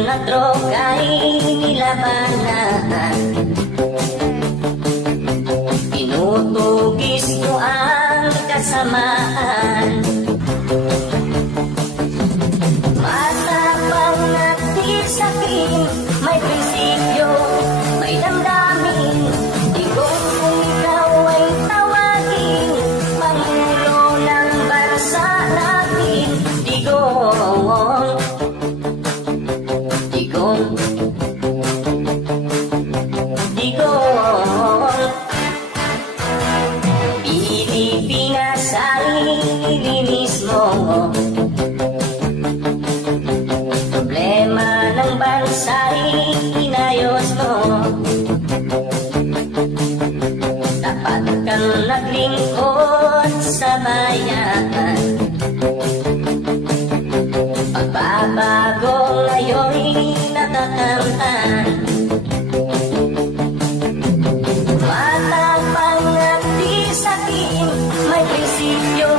na droga'y nilabanan. Tinutugis mo ang kasamaan. Matapang at di sakin, may prinsipyo, may damdamin. Digong kung ikaw ay tawagin, pangulo ng bansa natin. Digong, digong, digong. Pilipinas ay ilinis mo. Problema ng bansa'y inayos mo. Dapat kang naglingkod sa bayan. Pagbabago ngayon'y natatamtan. Matapang at di sakin, may prinsipyo,